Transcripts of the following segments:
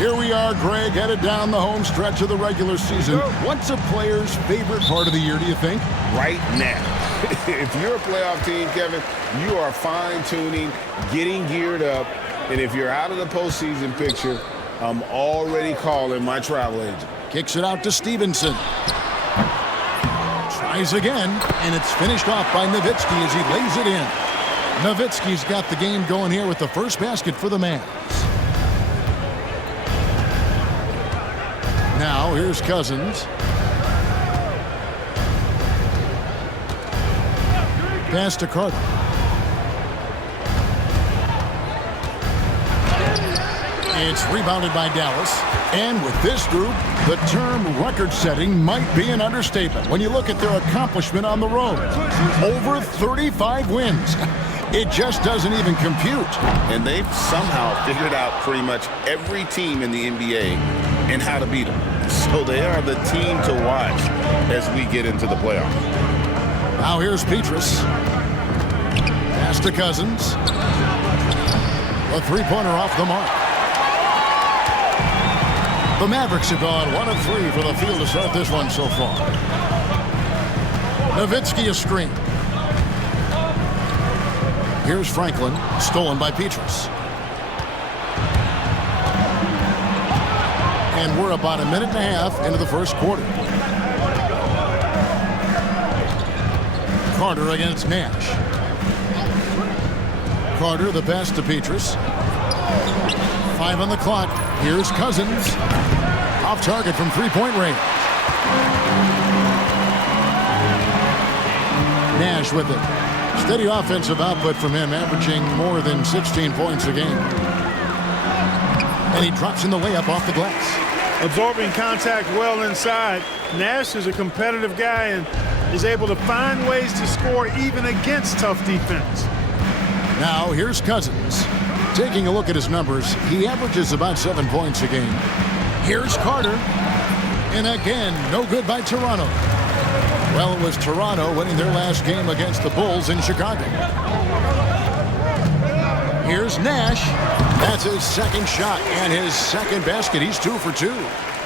Here we are, Greg, headed down the home stretch of the regular season. What's a player's favorite part of the year, do you think? Right now. If you're a playoff team, Kevin, you are fine-tuning, getting geared up. And if you're out of the postseason picture, I'm already calling my travel agent. Kicks it out to Stevenson. Tries again, and it's finished off by Nowitzki as he lays it in. Nowitzki's got the game going here with the first basket for the Mavs. Now here's Cousins. Pass to Carter. It's rebounded by Dallas. And with this group, the term record-setting might be an understatement when you look at their accomplishment on the road. Over 35 wins. It just doesn't even compute. And they've somehow figured out pretty much every team in the NBA and how to beat them. So they are the team to watch as we get into the playoffs. Now here's Petrus. Pass to Cousins. A three-pointer off the mark. The Mavericks have gone 1 of 3 for the field to start this one so far. Nowitzki a screen. Here's Franklin, stolen by Petrus. And we're about a minute and a half into the first quarter. Carter against Nash. Carter, the pass to Petrus. 5 on the clock. Here's Cousins. Off target from three-point range. Nash with it. Steady offensive output from him, averaging more than 16 points a game. And he drops in the layup off the glass. Absorbing contact well inside. Nash is a competitive guy and is able to find ways to score even against tough defense. Now here's Cousins. Taking a look at his numbers, he averages about 7 points a game. Here's Carter. And again, no good by Toronto. Well, it was Toronto winning their last game against the Bulls in Chicago. Here's Nash. That's his second shot and his second basket. He's 2 for 2.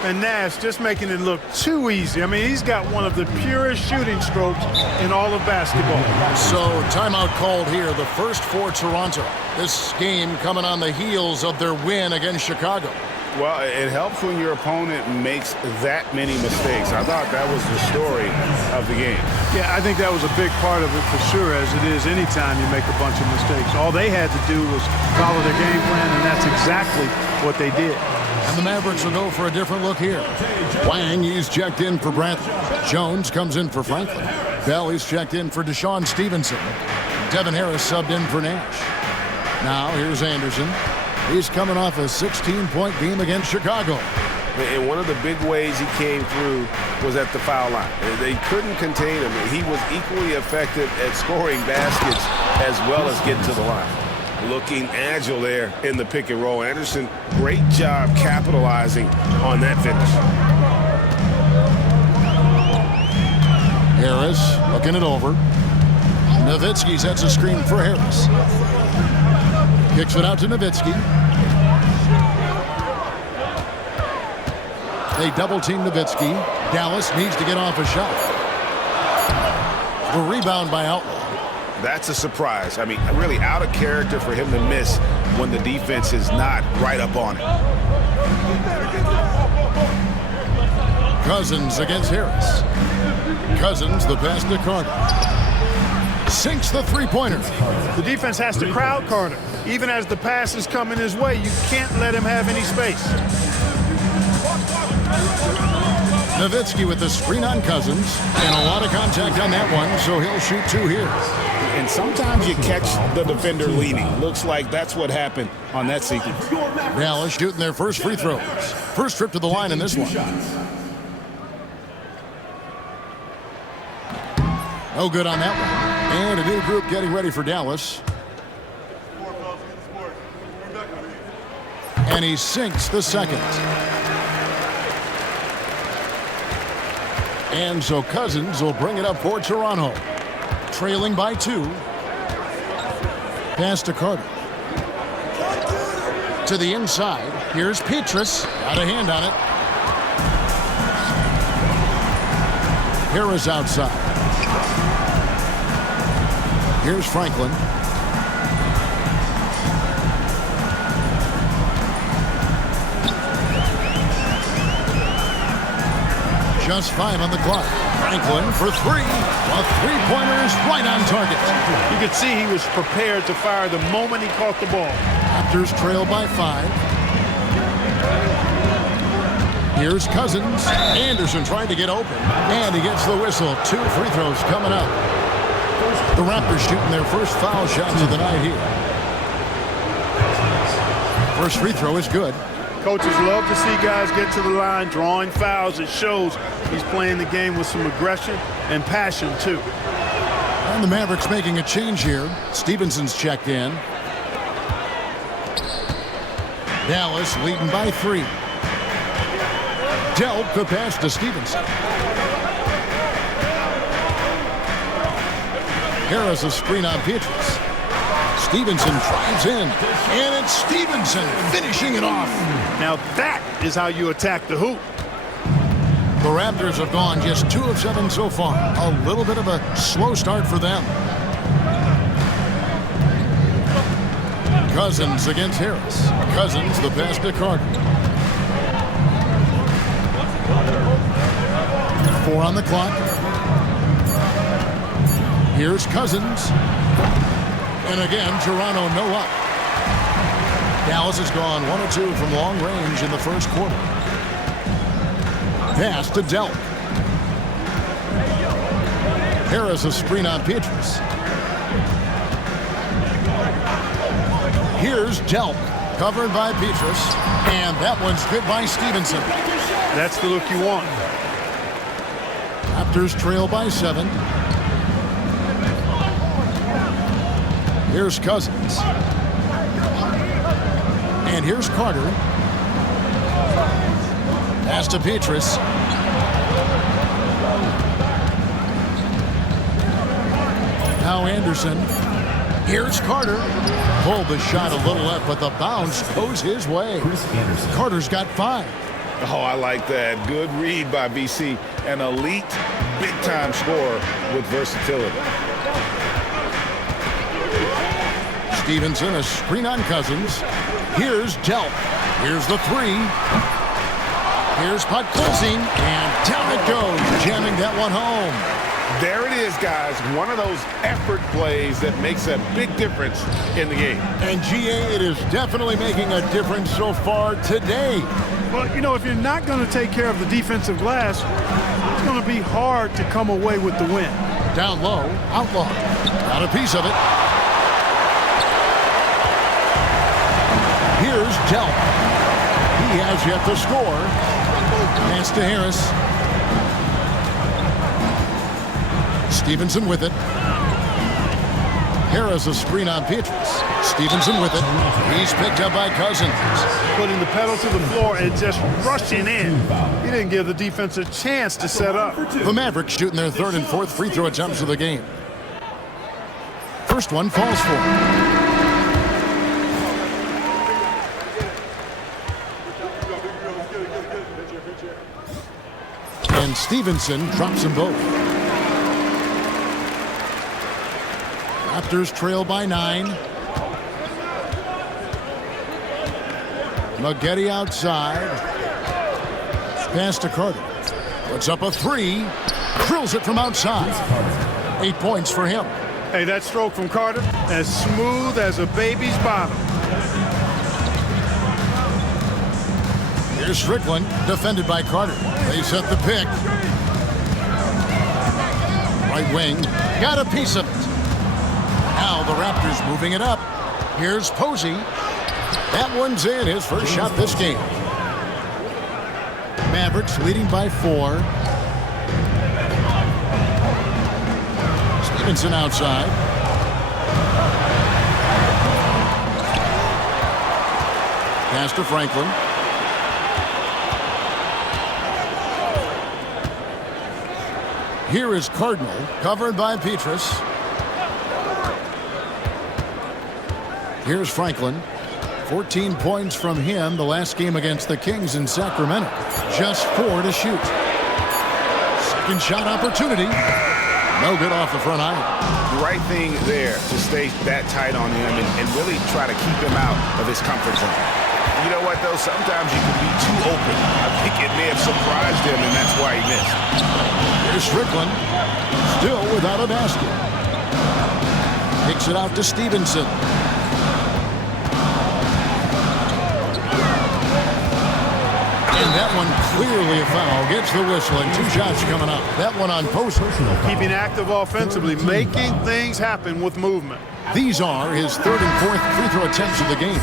And Nash just making it look too easy. I mean, he's got one of the purest shooting strokes in all of basketball. So, timeout called here, the first for Toronto. This game coming on the heels of their win against Chicago. Well, it helps when your opponent makes that many mistakes. I thought that was the story of the game. Yeah, I think that was a big part of it for sure, as it is anytime you make a bunch of mistakes. All they had to do was follow their game plan, and that's exactly what they did. And the Mavericks will go for a different look here. Wang, he's checked in for Brantley. Jones comes in for Franklin. Bell, he's checked in for Deshaun Stevenson. Devin Harris subbed in for Nash. Now here's Anderson. He's coming off a 16-point game against Chicago. And one of the big ways he came through was at the foul line. They couldn't contain him. He was equally effective at scoring baskets as well as getting to the line. Looking agile there in the pick and roll. Anderson, great job capitalizing on that finish. Harris looking it over. Nowitzki sets a screen for Harris. Kicks it out to Nowitzki. They double-team Nowitzki. Dallas needs to get off a shot. The rebound by Outlaw. That's a surprise. I mean, really out of character for him to miss when the defense is not right up on it. Cousins against Harris. Cousins, the pass to Carter. Sinks the three-pointer. The defense has to crowd Carter. Even as the pass is coming his way, you can't let him have any space. Nowitzki with the screen on Cousins. And a lot of contact on that one, so he'll shoot 2 here. And sometimes you catch the defender leaning. Looks like that's what happened on that sequence. Dallas shooting their first free throws. First trip to the line in this one. No good on that one. And a new group getting ready for Dallas. And he sinks the second. And so Cousins will bring it up for Toronto. Trailing by 2. Pass to Carter. To the inside. Here's Petrus. Got a hand on it. Harris outside. Here's Franklin. Just 5 on the clock. Franklin for 3. A three-pointer is right on target. You could see he was prepared to fire the moment he caught the ball. Raptors trail by 5. Here's Cousins. Anderson trying to get open. And he gets the whistle. 2 free throws coming up. The Raptors shooting their first foul shots of the night here. First free throw is good. Coaches love to see guys get to the line, drawing fouls. It shows he's playing the game with some aggression and passion, too. And the Mavericks making a change here. Stevenson's checked in. Dallas leading by 3. Delp the pass to Stevenson. Harris a screen on Petrus. Stevenson drives in, and it's Stevenson finishing it off. Now that is how you attack the hoop. The Raptors have gone just 2 of 7 so far. A little bit of a slow start for them. Cousins against Harris. Cousins the pass to Carter. 4 on the clock. Here's Cousins. And again, Toronto no up. Dallas has gone 1 of 2 from long range in the first quarter. Pass to Delp. Harris a screen on Petrus. Here's Delp, covered by Petrus. And that one's good by Stevenson. That's the look you want. Raptors trail by 7. Here's Cousins. And here's Carter. Pass to Petrus. Now Anderson. Here's Carter. Pulled the shot a little left, but the bounce goes his way. Carter's got 5. Oh, I like that. Good read by VC. An elite, big-time scorer with versatility. Stevenson, a screen on Cousins. Here's Delp. Here's the 3. Here's Podkolzin, and down it goes, jamming that one home. There it is, guys. One of those effort plays that makes a big difference in the game. And GA, it is definitely making a difference so far today. Well, you know, if you're not going to take care of the defensive glass, it's going to be hard to come away with the win. Down low, Outlaw. Got a piece of it. Here's Delp. He has yet to score. Pass to Harris. Stevenson with it. Harris a screen on Petrus. Stevenson with it. He's picked up by Cousins. Putting the pedal to the floor and just rushing in. He didn't give the defense a chance to set up. The Mavericks shooting their 3rd and 4th free throw attempts of the game. First one falls for him. And Stevenson drops them both. Raptors trail by 9. Maggette outside. Pass to Carter. Puts up a 3. Drills it from outside. 8 points for him. Hey, that stroke from Carter, as smooth as a baby's bottom. Here's Strickland, defended by Carter. They set the pick. Right wing, got a piece of it. Now the Raptors moving it up. Here's Posey. That one's in, his first shot this game. Mavericks leading by 4. Stevenson outside. Pass to Franklin. Here is Cardinal, covered by Petrus. Here's Franklin. 14 points from him the last game against the Kings in Sacramento. Just 4 to shoot. Second shot opportunity. No good off the front iron. The right thing there to stay that tight on him and really try to keep him out of his comfort zone. You know what, though? Sometimes you can be too open. I think it may have surprised him, and that's why he missed. Here's Strickland, still without a basket. Kicks it out to Stevenson. And that one clearly a foul. Gets the whistle, and 2 shots coming up. That one on post. Keeping active offensively, making things happen with movement. These are his 3rd and 4th free throw attempts of the game.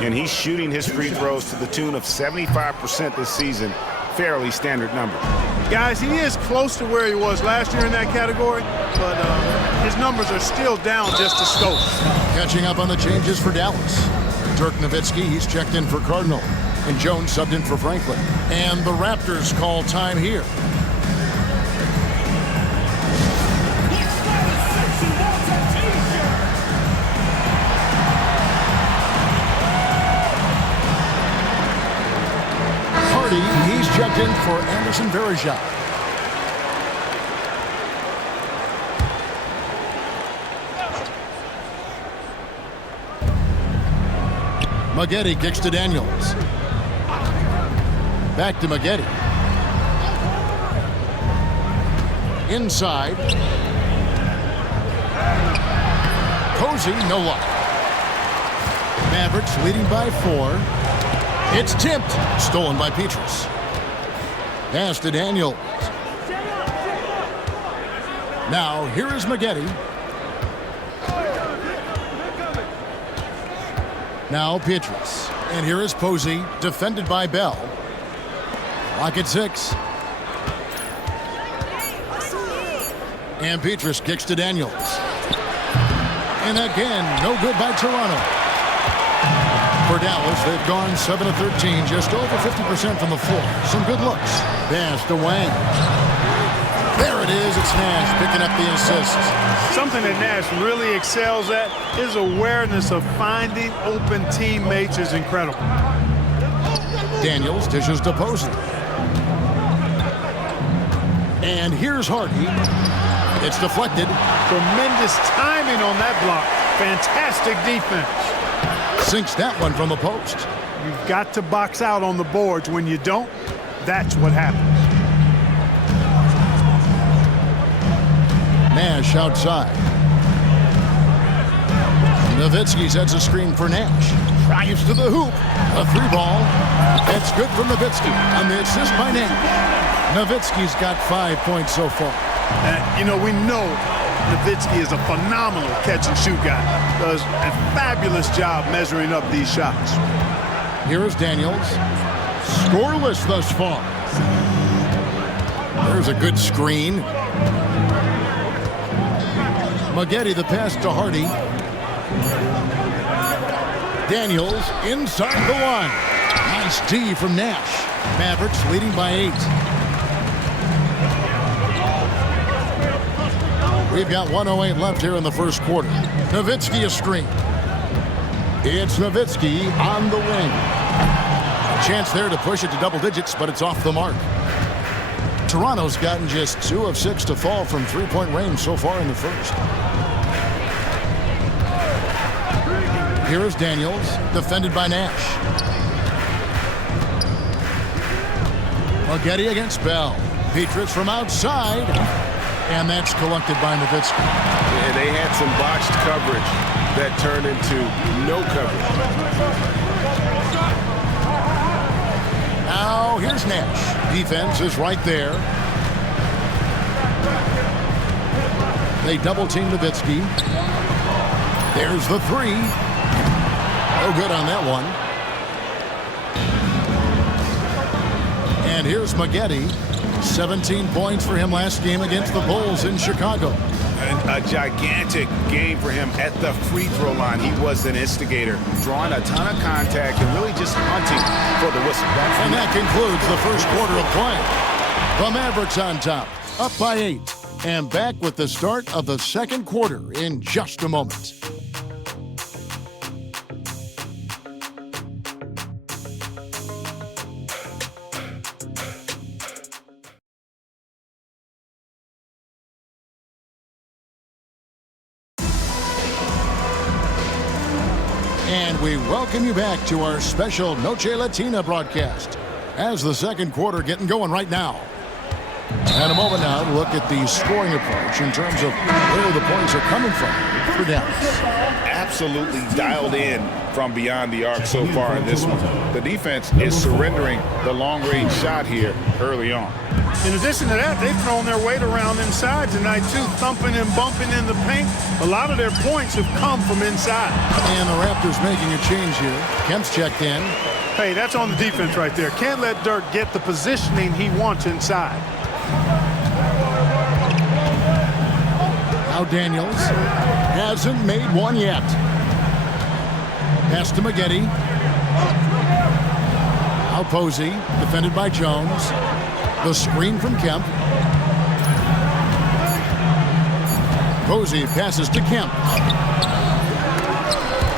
And he's shooting his free throws to the tune of 75% this season. Fairly standard number. Guys, he is close to where he was last year in that category, but his numbers are still down just a skosh. Catching up on the changes for Dallas. Dirk Nowitzki, he's checked in for Cardinal. And Jones subbed in for Franklin. And the Raptors call time here. Hardy, he's checked in for Anderson Varejao. Maggette kicks to Daniels. Back to Maggette. Inside. Posey, no luck. Mavericks leading by 4. It's tipped. Stolen by Petrus. Pass to Daniels. Now, here is Maggette. Now Petrus. And here is Posey, defended by Bell. Lock at 6. And Petrus kicks to Daniels. And again, no good by Toronto. For Dallas, they've gone 7 of 13, just over 50% from the floor. Some good looks. Pass to Wang. There it is. It's Nash picking up the assist. Something that Nash really excels at, his awareness of finding open teammates is incredible. Daniels dishes to Posey. And here's Hardy. It's deflected. Tremendous timing on that block. Fantastic defense. Sinks that one from the post. You've got to box out on the boards. When you don't, that's what happens. Nash outside. Nowitzki sets a screen for Nash. Drives to the hoop. A 3-ball. It's good from Nowitzki. And the assist by Nash. Nowitzki's got 5 points so far. You know, we know Nowitzki is a phenomenal catch-and-shoot guy. Does a fabulous job measuring up these shots. Here is Daniels. Scoreless thus far. There's a good screen. Maggette the pass to Hardy. Daniels inside the line. Nice D from Nash. Mavericks leading by 8. We've got 1:08 left here in the first quarter. Nowitzki a screen. It's Nowitzki on the wing. Chance there to push it to double digits, but it's off the mark. Toronto's gotten just 2 of 6 to fall from 3-point range so far in the first. Here is Daniels, defended by Nash. Maggette against Bell. Petrus from outside. And that's collected by Nowitzki. Yeah, they had some botched coverage that turned into no coverage. Now here's Nash. Defense is right there. They double team Nowitzki. There's the 3. No good on that one. And here's Maggette. 17 points for him last game against the Bulls in Chicago. And a gigantic game for him at the free throw line. He was an instigator, drawing a ton of contact and really just hunting for the whistle. And that concludes the first quarter of play. The Mavericks on top, up by 8. And back with the start of the second quarter in just a moment. And we welcome you back to our special Noche Latina broadcast as the second quarter getting going right now. And a moment now to look at the scoring approach in terms of where the points are coming from for Dallas. Absolutely dialed in from beyond the arc so far in this one. The defense is surrendering the long-range shot here early on. In addition to that, they've thrown their weight around inside tonight, too, thumping and bumping in the paint. A lot of their points have come from inside. And the Raptors making a change here. Kemp's checked in. Hey, that's on the defense right there. Can't let Dirk get the positioning he wants inside. Now Daniels hasn't made one yet. Pass to Maggette. Now Posey, defended by Jones. The screen from Kemp. Posey passes to Kemp.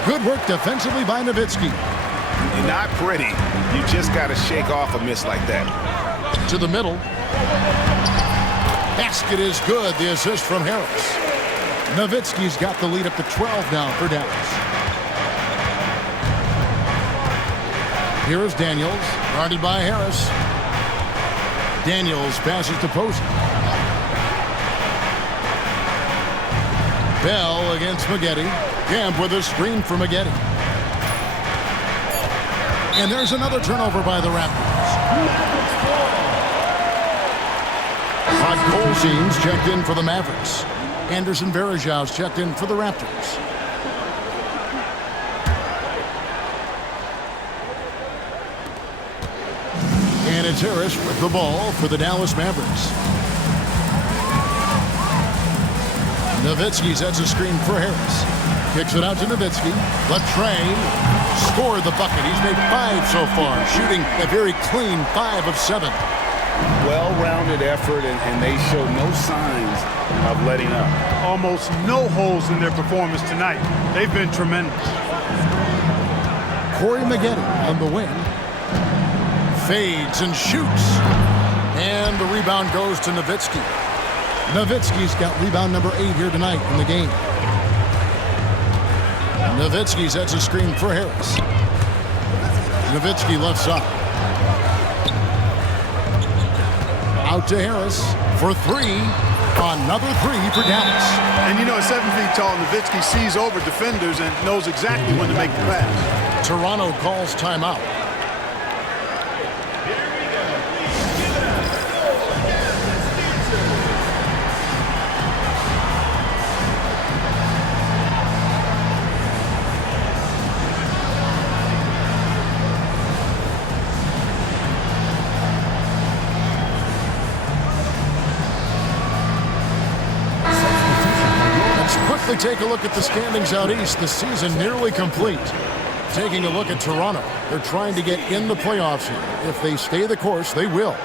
Good work defensively by Nowitzki. Not pretty. You just got to shake off a miss like that. To the middle. Basket is good. The assist from Harris. Nowitzki's got the lead up to 12 now for Dallas. Here is Daniels, guarded by Harris. Daniels passes to Posey. Bell against Maggette. Camp with a screen for Maggette. And there's another turnover by the Raptors. Hot Colseens checked in for the Mavericks. Anderson Varejão's checked in for the Raptors. And it's Harris with the ball for the Dallas Mavericks. Nowitzki sets a screen for Harris. Kicks it out to Nowitzki. Latrey scored the bucket. He's made 5 so far, shooting a very clean 5 of 7. Well-rounded effort, and they show no signs of letting up. Almost no holes in their performance tonight. They've been tremendous. Corey Maggette on the wing. Fades and shoots. And the rebound goes to Nowitzki. Nowitzki's got rebound number 8 here tonight in the game. Nowitzki sets a screen for Harris. Nowitzki left side. Out to Harris for 3. Another 3 for Dallas. And you know, at 7 feet tall, Nowitzki sees over defenders and knows exactly when to make the pass. Toronto calls timeout. Take a look at the standings out east. The season nearly complete. Taking a look at Toronto. They're trying to get in the playoffs here. If they stay the course, they will.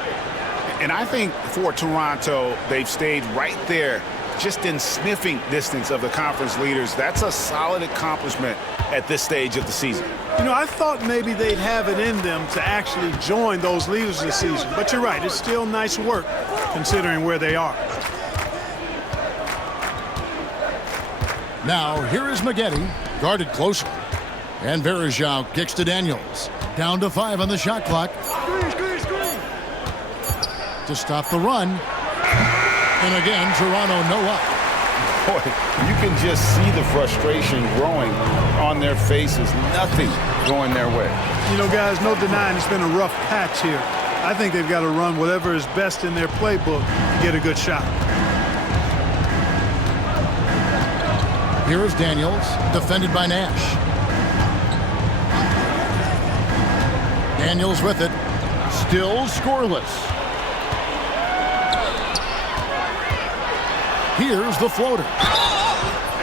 And I think for Toronto, they've stayed right there, just in sniffing distance of the conference leaders. That's a solid accomplishment at this stage of the season. You know, I thought maybe they'd have it in them to actually join those leaders this season. But you're right, it's still nice work considering where they are. Now, here is Maggette, guarded closely. And Varejão kicks to Daniels. Down to 5 on the shot clock. To stop the run. And again, Toronto no up. Boy, you can just see the frustration growing on their faces. Nothing going their way. You know, guys, no denying it's been a rough patch here. I think they've got to run whatever is best in their playbook to get a good shot. Here is Daniels, defended by Nash. Daniels with it, still scoreless. Here's the floater.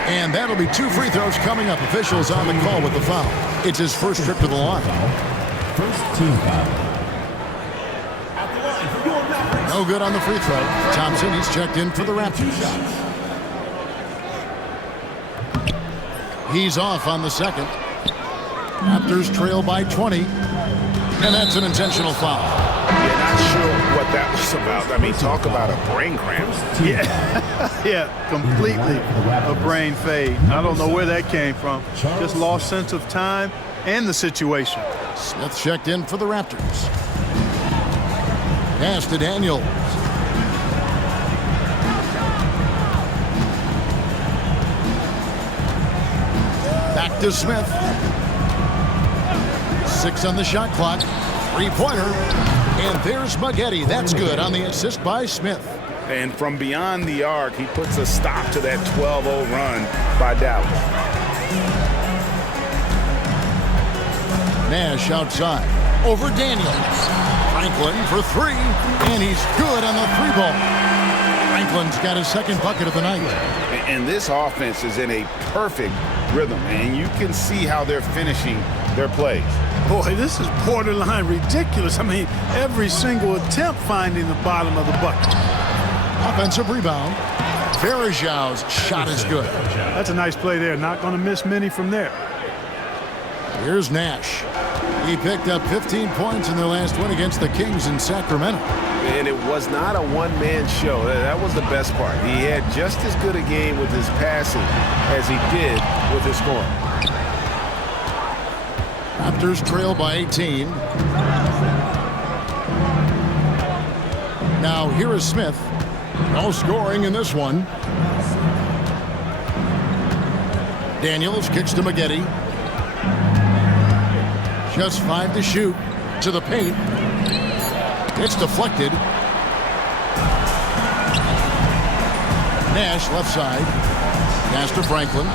And that'll be 2 free throws coming up. Officials on the call with the foul. It's his first trip to the line. First team foul. No good on the free throw. Thompson, he's checked in for the Raptors. He's off on the second. Raptors trail by 20. And that's an intentional foul. Yeah, not sure what that was about. I mean, talk about a brain cramp. Yeah. Yeah, completely a brain fade. I don't know where that came from. Just lost sense of time and the situation. Smith checked in for the Raptors. Pass to Daniels. Back to Smith. 6 on the shot clock. 3-pointer. And there's Maggette. That's good on the assist by Smith. And from beyond the arc, he puts a stop to that 12-0 run by Dallas. Nash outside. Over Daniels. Franklin for 3. And he's good on the 3-ball. Franklin's got his second bucket of the night. And this offense is in a perfect rhythm, and you can see how they're finishing their plays. Boy, this is borderline ridiculous. I mean, every single attempt finding the bottom of the bucket. Offensive rebound. Varejão's shot is good. That's a nice play there. Not going to miss many from there. Here's Nash. He picked up 15 points in their last win against the Kings in Sacramento. And it was not a one-man show. That was the best part. He had just as good a game with his passing as he did with his scoring. Raptors trail by 18. Now here is Smith. No scoring in this one. Daniels kicks to Maggette. Just 5 to shoot. To the paint. It's deflected. Nash left side. Pass to Franklin.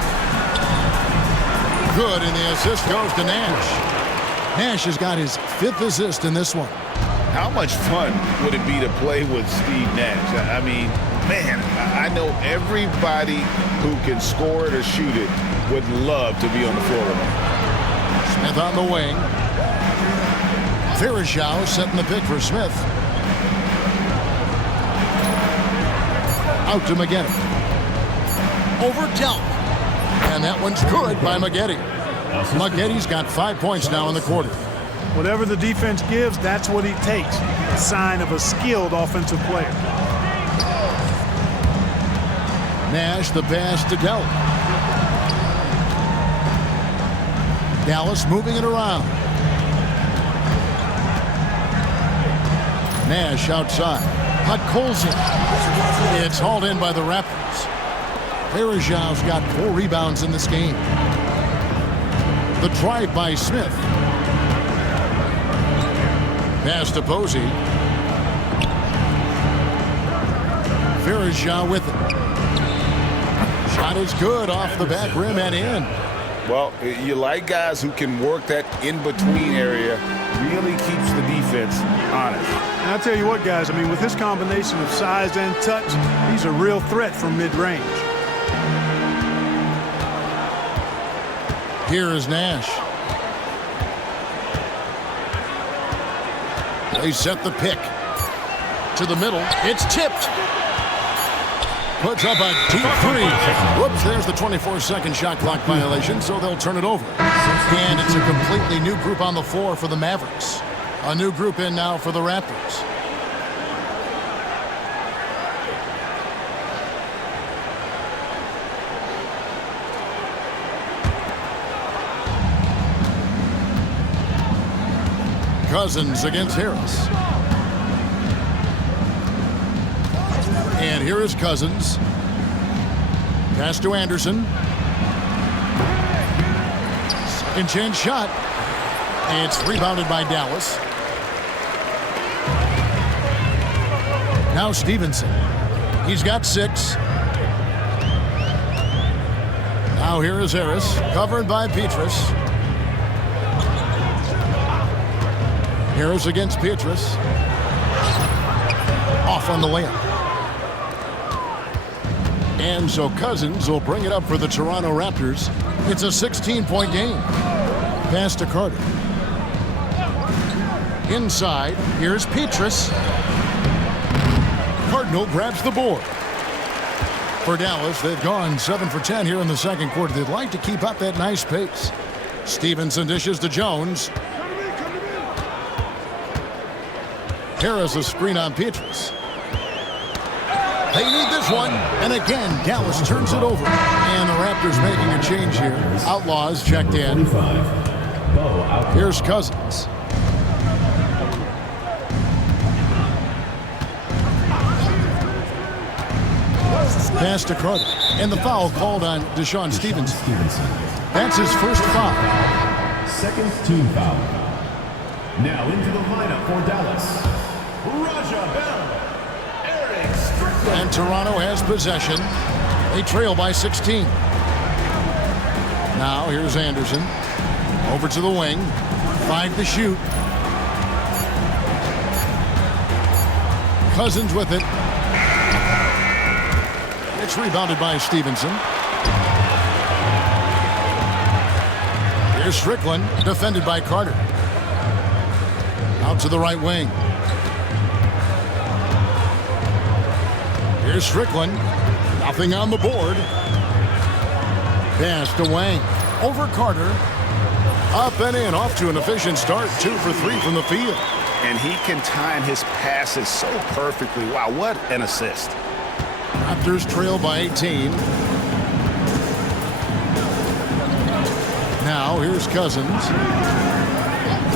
Good, and the assist goes to Nash. Nash has got his 5th assist in this one. How much fun would it be to play with Steve Nash? I mean, man, I know everybody who can score it or shoot it would love to be on the floor with him. Smith on the wing. Varejão setting the pick for Smith. Out to Maggette. Over Delp. And that one's good by Maggette. Maggette's got 5 points now in the quarter. Whatever the defense gives, that's what he takes. A sign of a skilled offensive player. Nash the pass to Delp. Dallas moving it around. Nash outside. Hut Colson. It's hauled in by the Raptors. Varejão's got 4 rebounds in this game. The drive by Smith. Pass to Posey. Varejão with it. Shot is good off the back rim and in. Well, you like guys who can work that in-between area, really keeps the defense honest. And I'll tell you what, guys, I mean, with his combination of size and touch, he's a real threat from mid-range. Here is Nash. They set the pick. To the middle. It's tipped. Puts up a deep 3. Whoops, there's the 24-second shot clock violation, so they'll turn it over. And it's a completely new group on the floor for the Mavericks. A new group in now for the Raptors. Cousins against Harris. And here is Cousins. Pass to Anderson. Second chance shot. And it's rebounded by Dallas. Now Stevenson. He's got 6. Now here is Harris. Covered by Petrus. Harris against Petrus. Off on the layup. And so Cousins will bring it up for the Toronto Raptors. It's a 16-point game. Pass to Carter. Inside, here's Petrus. Cardinal grabs the board. For Dallas, they've gone 7 for 10 here in the second quarter. They'd like to keep up that nice pace. Stevenson dishes to Jones. Harris a screen on Petrus. They need this one. And again, Dallas turns it over. And the Raptors making a change here. Outlaws checked in. Here's Cousins. Pass to Carter. And the foul called on Deshaun Stevenson. That's his first foul. Second team foul. Now into the lineup for Dallas. And Toronto has possession. They trail by 16. Now here's Anderson. Over to the wing. 5 to shoot. Cousins with it. It's rebounded by Stevenson. Here's Strickland, defended by Carter. Out to the right wing. Here's Strickland. Nothing on the board. Pass to Wang. Over Carter. Up and in. Off to an efficient start. 2 for 3 from the field. And he can time his passes so perfectly. Wow, what an assist. Raptors trail by 18. Now here's Cousins.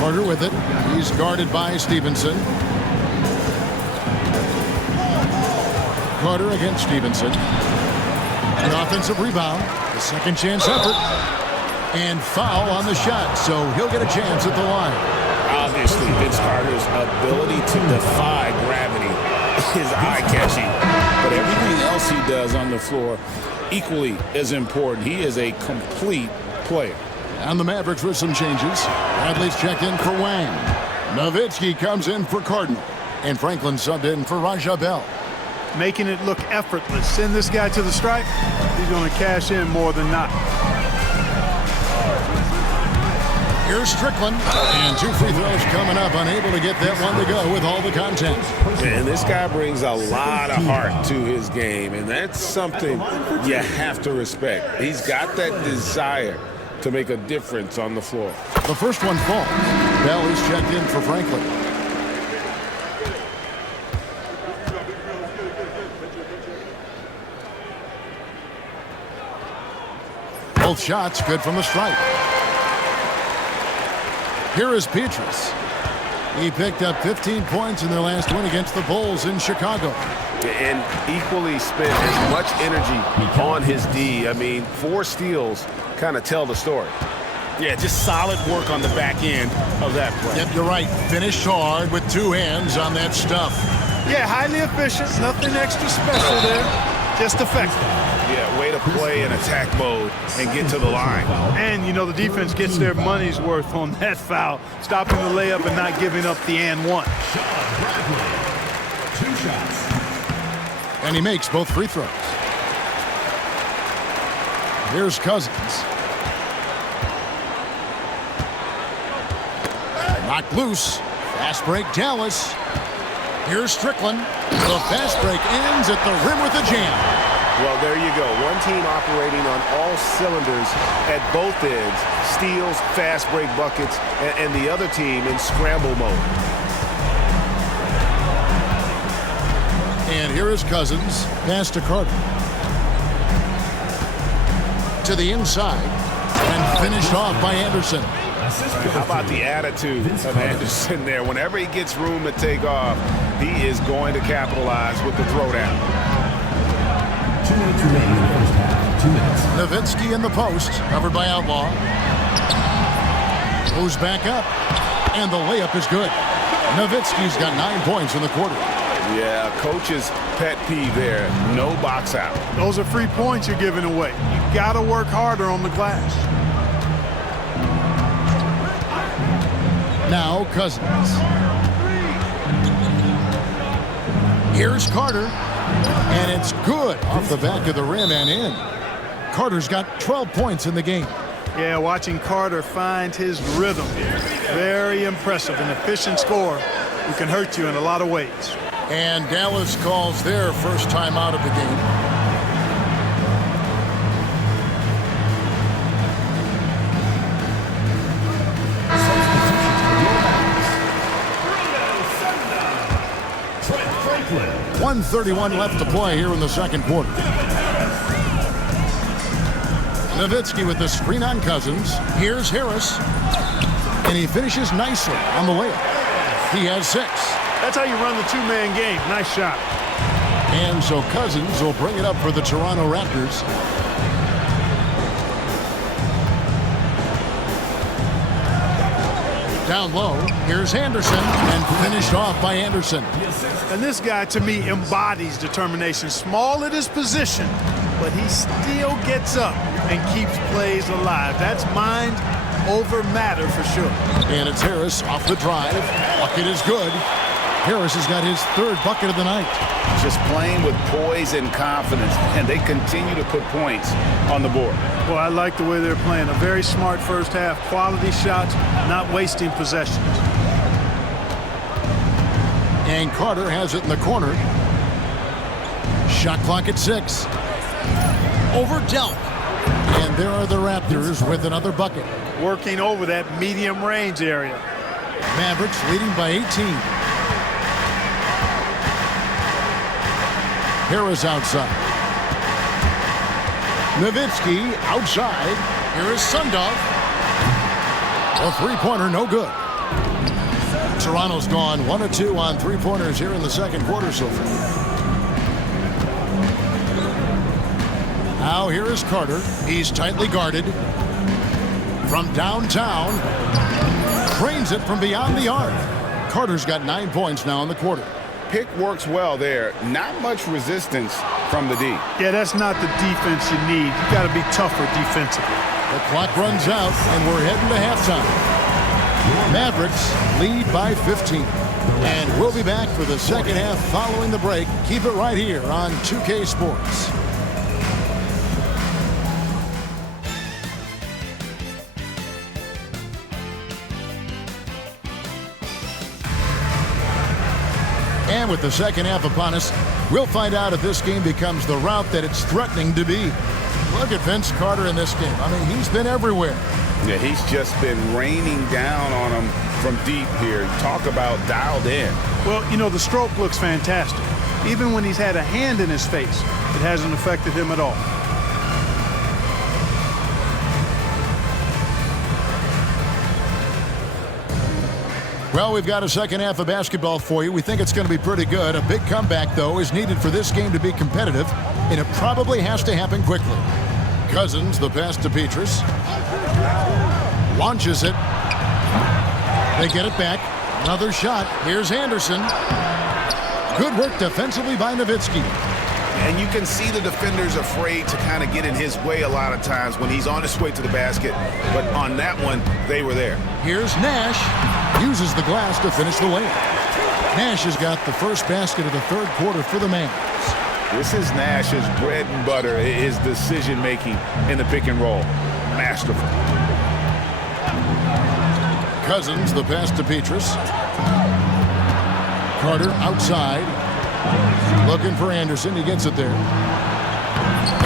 Carter with it. He's guarded by Stevenson. Carter against Stevenson. An offensive rebound. A second chance effort. And foul on the shot, so he'll get a chance at the line. Obviously, Vince Carter's ability to defy gravity is eye-catching. But everything else he does on the floor equally is important. He is a complete player. And the Mavericks with some changes. Bradley's checked in for Wang. Nowitzki comes in for Cardinal. And Franklin subbed in for Raja Bell. Making it look effortless. Send this guy to the stripe. He's going to cash in more than not. Here's Strickland. And 2 free throws coming up. Unable to get that one to go with all the content. And this guy brings a lot of heart to his game. And that's something you have to respect. He's got that desire to make a difference on the floor. The first one falls. Bell is checked in for Franklin. Both shots good from the stripe. Here is Petrus. He picked up 15 points in their last win against the Bulls in Chicago. And equally spent as much energy on his D. I mean, 4 steals kind of tell the story. Yeah, just solid work on the back end of that play. Yep, you're right. Finished hard with 2 hands on that stuff. Yeah, highly efficient. Nothing extra special there. Just effective. Yeah, way to play in attack mode and get to the line. And, you know, the defense gets their money's worth on that foul. Stopping the layup and not giving up the and one. 2 shots. And he makes both free throws. Here's Cousins. Knocked loose. Fast break Dallas. Here's Strickland. The fast break ends at the rim with a jam. Well, there you go. One team operating on all cylinders at both ends. Steals, fast break buckets, and the other team in scramble mode. And here is Cousins. Pass to Carter. To the inside. And finished off by Anderson. How about the attitude of Anderson there? Whenever he gets room to take off, he is going to capitalize with the throwdown. 2 minutes remaining in the first half. 2 minutes. Nowitzki in the post, covered by Outlaw. Goes back up, and the layup is good. Nowitzki's got 9 points in the quarter. Yeah, coach's pet peeve there. No box out. Those are free points you're giving away. You got to work harder on the glass. Now Cousins. Here's Carter. And it's good off the back of the rim and in. Carter's got 12 points in the game. Yeah, watching Carter find his rhythm. Very impressive. An efficient scorer who can hurt you in a lot of ways. And Dallas calls their first time out of the game. 1:31 left to play here in the second quarter. Nowitzki with the screen on Cousins. Here's Harris. And he finishes nicely on the layup. He has 6. That's how you run the two-man game. Nice shot. And so Cousins will bring it up for the Toronto Raptors. Down low, here's Anderson, and finished off by Anderson. And this guy, to me, embodies determination. Small at his position, but he still gets up and keeps plays alive. That's mind over matter for sure. And it's Harris off the drive. Bucket is good. Harris has got his 3rd bucket of the night. Just playing with poise and confidence, and they continue to put points on the board. Well, I like the way they're playing. A very smart first half. Quality shots, not wasting possessions. And Carter has it in the corner. Shot clock at 6. Over Delk. And there are the Raptors with another bucket. Working over that medium range area. Mavericks leading by 18. Harris outside. Nowitzki outside. Here is Sundov. A three-pointer, no good. Toronto's gone 1 of 2 on three-pointers here in the second quarter so far. Now here is Carter. He's tightly guarded. From downtown. Cranes it from beyond the arc. Carter's got 9 points now in the quarter. Pick works well there. Not much resistance from the D. Yeah, that's not the defense you need. You got to be tougher defensively. The clock runs out, and we're heading to halftime. Mavericks lead by 15. And we'll be back for the second half following the break. Keep it right here on 2K Sports. And with the second half upon us, we'll find out if this game becomes the route that it's threatening to be. Look at Vince Carter in this game. I mean, he's been everywhere. Yeah, he's just been raining down on him from deep here. Talk about dialed in. Well, you know, the stroke looks fantastic. Even when he's had a hand in his face, it hasn't affected him at all. Well, we've got a second half of basketball for you. We think it's going to be pretty good. A big comeback, though, is needed for this game to be competitive, and it probably has to happen quickly. Cousins, the pass to Petrus. Launches it. They get it back. Another shot. Here's Anderson. Good work defensively by Nowitzki. And you can see the defenders afraid to kind of get in his way a lot of times when he's on his way to the basket. But on that one, they were there. Here's Nash. Uses the glass to finish the layup. Nash has got the first basket of the third quarter for the Mavs. This is Nash's bread and butter, his decision-making in the pick and roll. Masterful. Cousins, the pass to Petrus. Carter outside. Looking for Anderson. He gets it there.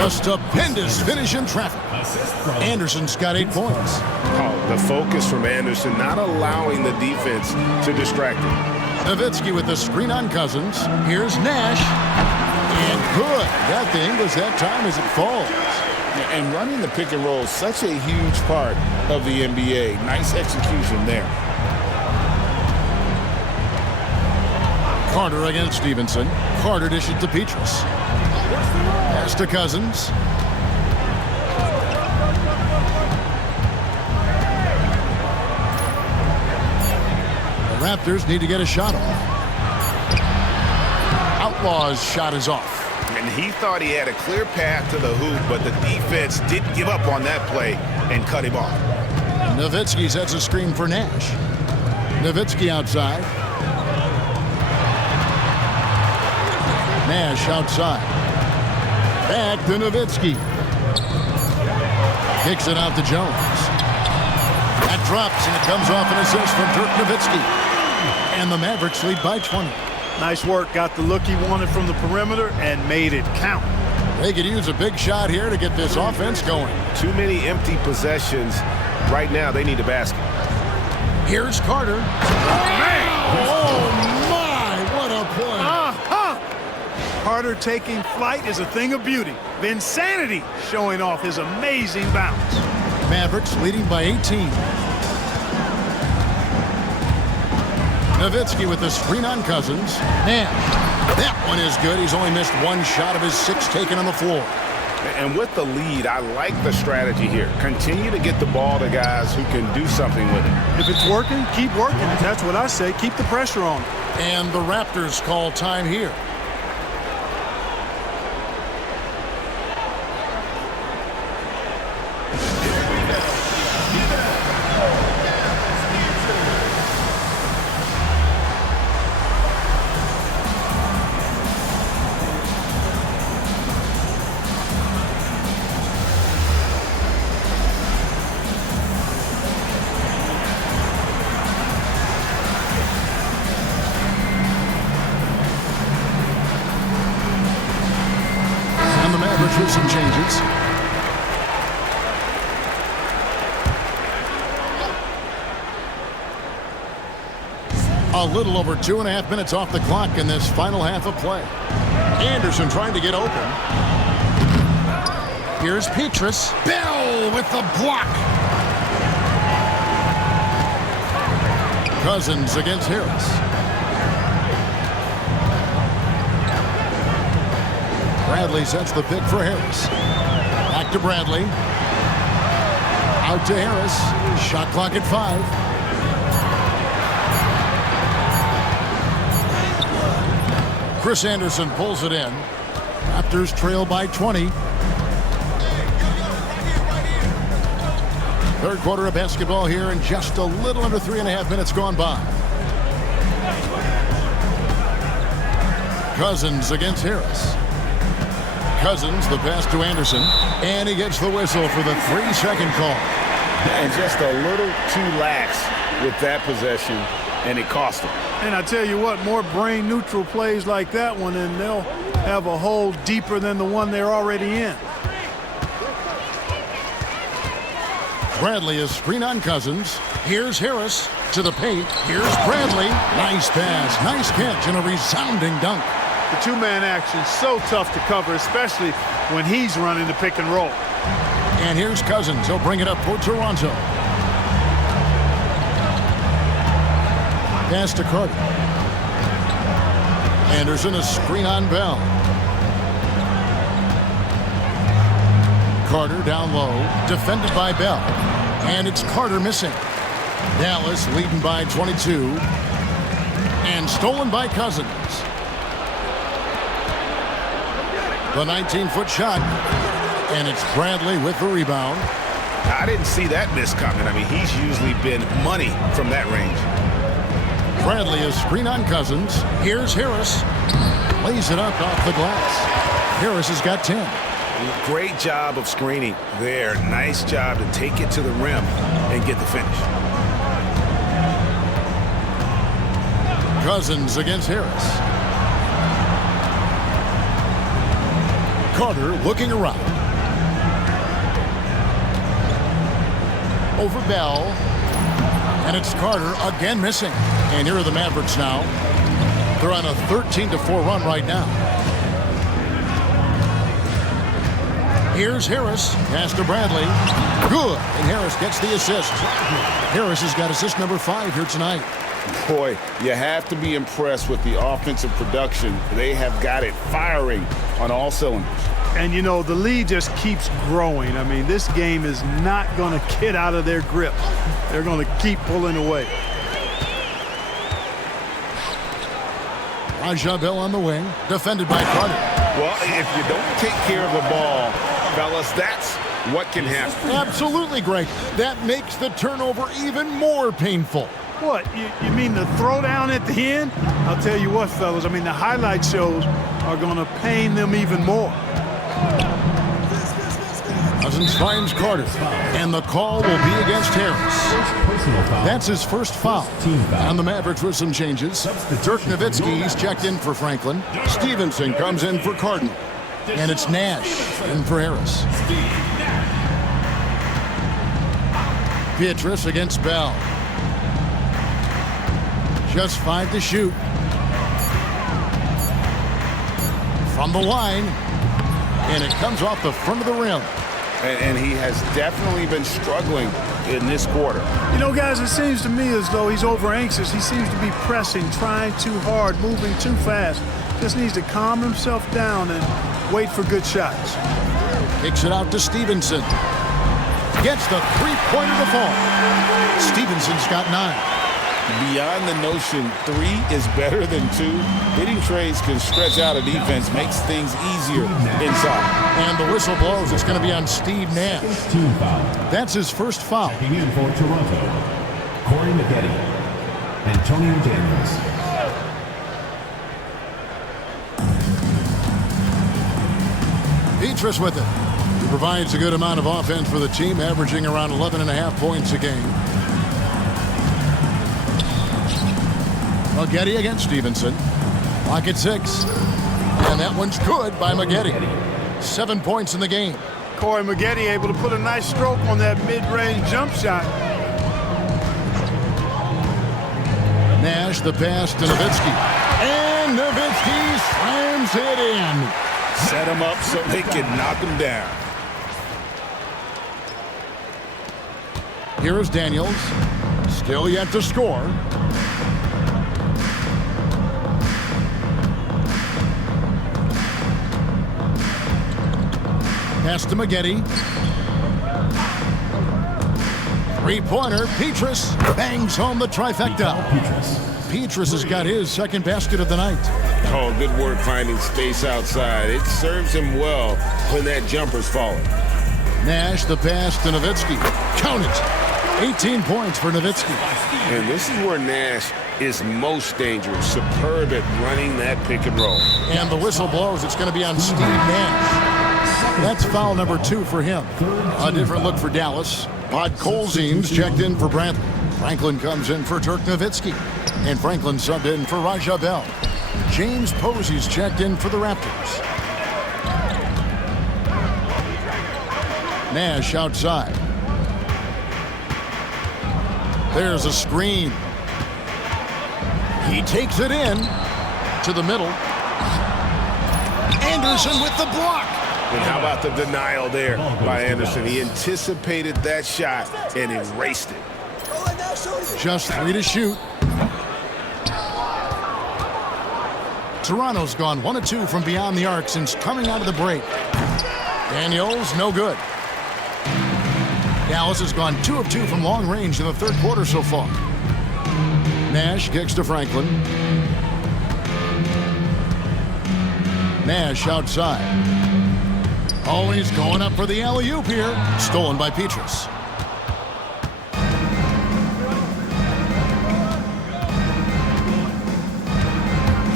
A stupendous finish in traffic. Anderson's got 8 points. Oh, the focus from Anderson, not allowing the defense to distract him. Nowitzki with the screen on Cousins. Here's Nash. And good. Got the English that time as it falls. And running the pick and roll is such a huge part of the NBA. Nice execution there. Carter against Stevenson. Carter dishes to Petrus. Pass to Cousins. The Raptors need to get a shot off. Outlaw's shot is off. And he thought he had a clear path to the hoop, but the defense didn't give up on that play and cut him off. Nowitzki sets a screen for Nash. Nowitzki outside. Nash outside. Back to Nowitzki. Kicks it out to Jones. That drops, and it comes off an assist from Dirk Nowitzki. And the Mavericks lead by 20. Nice work. Got the look he wanted from the perimeter and made it count. They could use a big shot here to get this offense going. Too many empty possessions. Right now, they need a basket. Here's Carter. Oh, my! What a play. Carter taking flight is a thing of beauty. Vinsanity showing off his amazing bounce. Mavericks leading by 18. Nowitzki with the screen on Cousins. And that one is good. He's only missed one shot of his 6 taken on the floor. And with the lead, I like the strategy here. Continue to get the ball to guys who can do something with it. If it's working, keep working. That's what I say. Keep the pressure on. And the Raptors call time here. With some changes. A little over 2.5 minutes off the clock in this final half of play. Anderson trying to get open. Here's Petrus. Bell with the block. Cousins against Harris. Bradley sets the pick for Harris. Back to Bradley. Out to Harris. Shot clock at 5. Chris Anderson pulls it in. Raptors trail by 20. Third quarter of basketball here, and just a little under 3.5 minutes gone by. Cousins against Harris. Cousins, the pass to Anderson, and he gets the whistle for the 3-second call. And just a little too lax with that possession, and it cost him. And I tell you what, more brain-neutral plays like that one, and they'll have a hole deeper than the one they're already in. Bradley is screen on Cousins. Here's Harris to the paint. Here's Bradley. Nice pass, nice catch, and a resounding dunk. The two-man action so tough to cover, especially when he's running the pick and roll. And here's Cousins. He'll bring it up for Toronto. Pass to Carter. Anderson, a screen on Bell. Carter down low, defended by Bell. And it's Carter missing. Dallas leading by 22. And stolen by Cousins. The 19-foot shot, and it's Bradley with the rebound. I didn't see that miss coming. I mean, he's usually been money from that range. Bradley is screen on Cousins. Here's Harris. Lays it up off the glass. Harris has got 10. Great job of screening there. Nice job to take it to the rim and get the finish. Cousins against Harris. Carter looking around. Over Bell. And it's Carter again missing. And here are the Mavericks now. They're on a 13-4 run right now. Here's Harris. Pass to Bradley. Good. And Harris gets the assist. Harris has got assist number 5 here tonight. Boy, you have to be impressed with the offensive production. They have got it firing on all cylinders. And, you know, the lead just keeps growing. I mean, this game is not going to get out of their grip. They're going to keep pulling away. Raja Bell on the wing, defended by Carter. Well, if you don't take care of the ball, fellas, that's what can happen. Absolutely, Greg. That makes the turnover even more painful. What, you mean the throwdown at the end? I'll tell you what, fellas, I mean, the highlight shows are going to pain them even more. Cousins finds Carter, and the call will be against Harris. That's his first foul. On the Mavericks with some changes. Dirk Nowitzki's checked in for Franklin. Stevenson comes in for Cardinal. And it's Nash in for Harris. Petrus against Bell. Just 5 to shoot. from the line, and it comes off the front of the rim. And he has definitely been struggling in this quarter. You know, guys, it seems to me as though he's over anxious. He seems to be pressing, trying too hard, moving too fast. Just needs to calm himself down and wait for good shots. Kicks it out to Stevenson. Gets the three-pointer to fall. Stevenson's got 9. Beyond the notion 3 is better than 2, hitting trades can stretch out a defense, makes things easier inside. And the whistle blows. It's going to be on Steve Nash. Team foul. That's his first foul. Checking in for Toronto, Corey Maggette, Antonio Daniels. Petrus with it. He provides a good amount of offense for the team, averaging around 11.5 points a game. Maggette against Stevenson. Clock at 6. And that one's good by Maggette. 7 points in the game. Corey Maggette able to put a nice stroke on that mid-range jump shot. Nash, the pass to Nowitzki. And Nowitzki slams it in. Set him up so they can knock him down. Here is Daniels. Still yet to score. Pass to Maggette. Three-pointer. Petrus bangs home the trifecta. Petrus has got his second basket of the night. Oh, good work finding space outside. It serves him well when that jumper's falling. Nash, the pass to Nowitzki. Count it. 18 points for Nowitzki. And this is where Nash is most dangerous. Superb at running that pick and roll. And the whistle blows. It's going to be on Steve Nash. That's foul number 2 for him. A different look for Dallas. Podkolzien's checked in for Brantley. Franklin comes in for Dirk Nowitzki. And Franklin subbed in for Raja Bell. James Posey's checked in for the Raptors. Nash outside. There's a screen. He takes it in to the middle. Anderson with the block. And how about the denial there by Anderson? He anticipated that shot and erased it. Just 3 to shoot. Toronto's gone 1 of 2 from beyond the arc since coming out of the break. Daniels, no good. Dallas has gone 2 of 2 from long range in the third quarter so far. Nash kicks to Franklin. Nash outside. Oh, he's going up for the alley-oop here. Stolen by Petrus.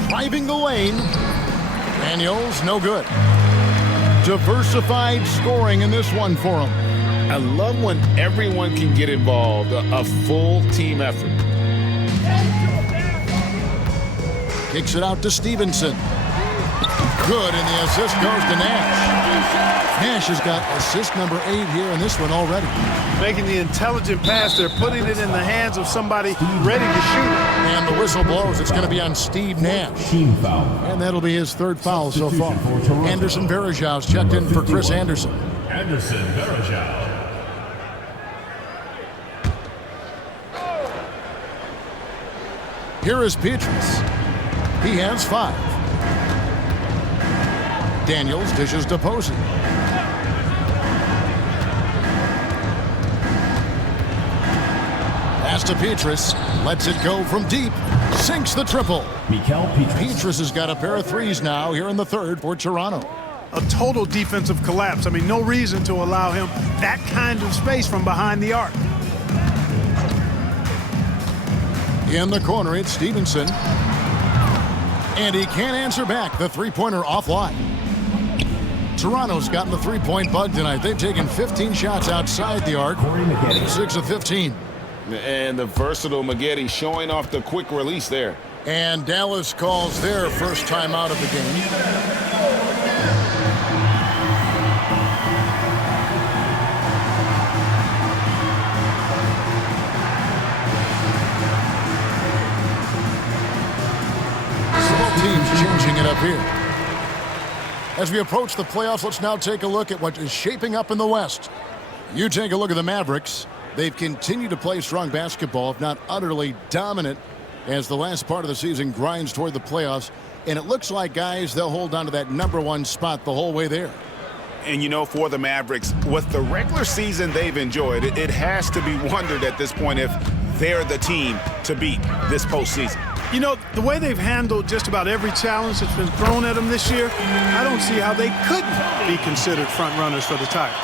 Driving the lane. Daniels, no good. Diversified scoring in this one for him. I love when everyone can get involved, a full team effort. Kicks it out to Stevenson. Good, and the assist goes to Nash. Nash has got assist number 8 here in this one already. Making the intelligent pass there, putting it in the hands of somebody ready to shoot. And the whistle blows. It's going to be on Steve Nash. Team foul. And that'll be his third foul so far. Anderson Varejau's checked in for Chris Anderson. Anderson Varejao. Here is Petrus. He has 5. Daniels dishes to Posey. Pass to Petrus. Lets it go from deep. Sinks the triple. Petrus has got a pair of 3s now here in the third for Toronto. A total defensive collapse. I mean, no reason to allow him that kind of space from behind the arc. In the corner, it's Stevenson. And he can't answer back. The three-pointer offline. Toronto's gotten the three-point bug tonight. They've taken 15 shots outside the arc. 6 of 15. And the versatile Maggette showing off the quick release there. And Dallas calls their first time out of the game. Teams changing it up here. As we approach the playoffs, let's now take a look at what is shaping up in the West. You take a look at the Mavericks. They've continued to play strong basketball, if not utterly dominant, as the last part of the season grinds toward the playoffs. And it looks like, guys, they'll hold on to that #1 spot the whole way there. And, you know, for the Mavericks, with the regular season they've enjoyed, it has to be wondered at this point if they're the team to beat this postseason. You know, the way they've handled just about every challenge that's been thrown at them this year, I don't see how they couldn't be considered front runners for the title.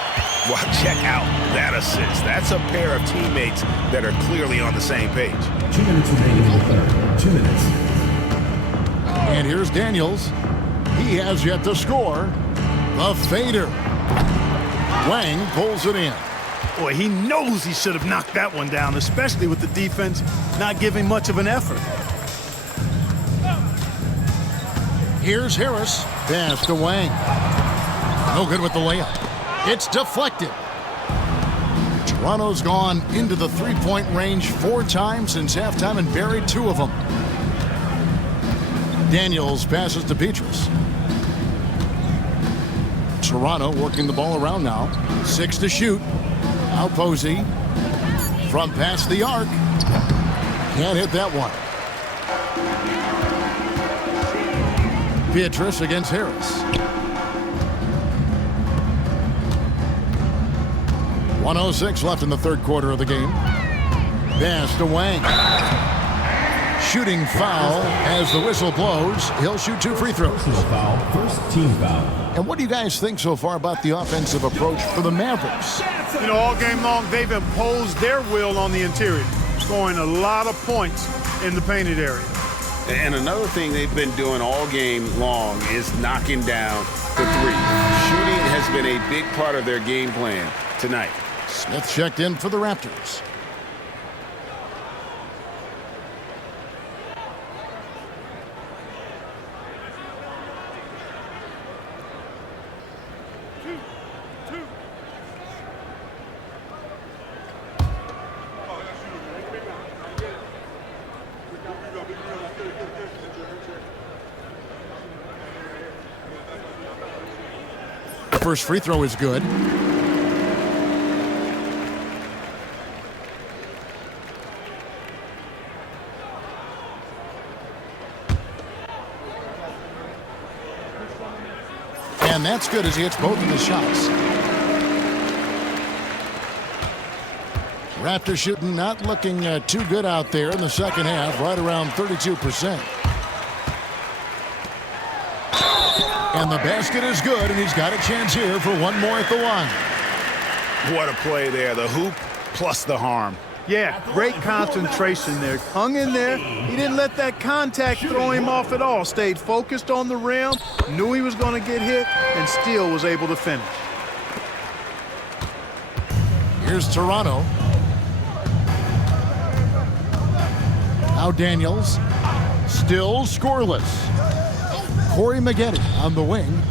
Well, check out that assist. That's a pair of teammates that are clearly on the same page. 2 minutes remaining in the third. 2 minutes. And here's Daniels. He has yet to score. The fader. Wang pulls it in. Boy, he knows he should have knocked that one down, especially with the defense not giving much of an effort. Here's Harris. Pass to Wang. No good with the layup. It's deflected. Toronto's gone into the three-point range 4 times since halftime and buried 2 of them. Daniels passes to Petrus. Toronto working the ball around now. 6 to shoot. Now Posey from past the arc. Can't hit that one. Petrus against Harris. 1:06 left in the third quarter of the game. Pass to Wang. Shooting foul as the whistle blows. He'll shoot 2 free throws. Personal foul. First team foul. And what do you guys think so far about the offensive approach for the Mavericks? You know, all game long, they've imposed their will on the interior, scoring a lot of points in the painted area. And another thing they've been doing all game long is knocking down the 3. Shooting has been a big part of their game plan tonight. Smith checked in for the Raptors. First free throw is good. And that's good as he hits both of the shots. Raptors shooting not looking too good out there in the second half, right around 32%. And the basket is good, and he's got a chance here for one more at the line. What a play there. The hoop plus the harm. Yeah, great concentration there. Hung in there. He didn't let that contact throw him off at all. Stayed focused on the rim, knew he was going to get hit, and still was able to finish. Here's Toronto. Now Daniels. Still scoreless. Corey Maggette on the wing.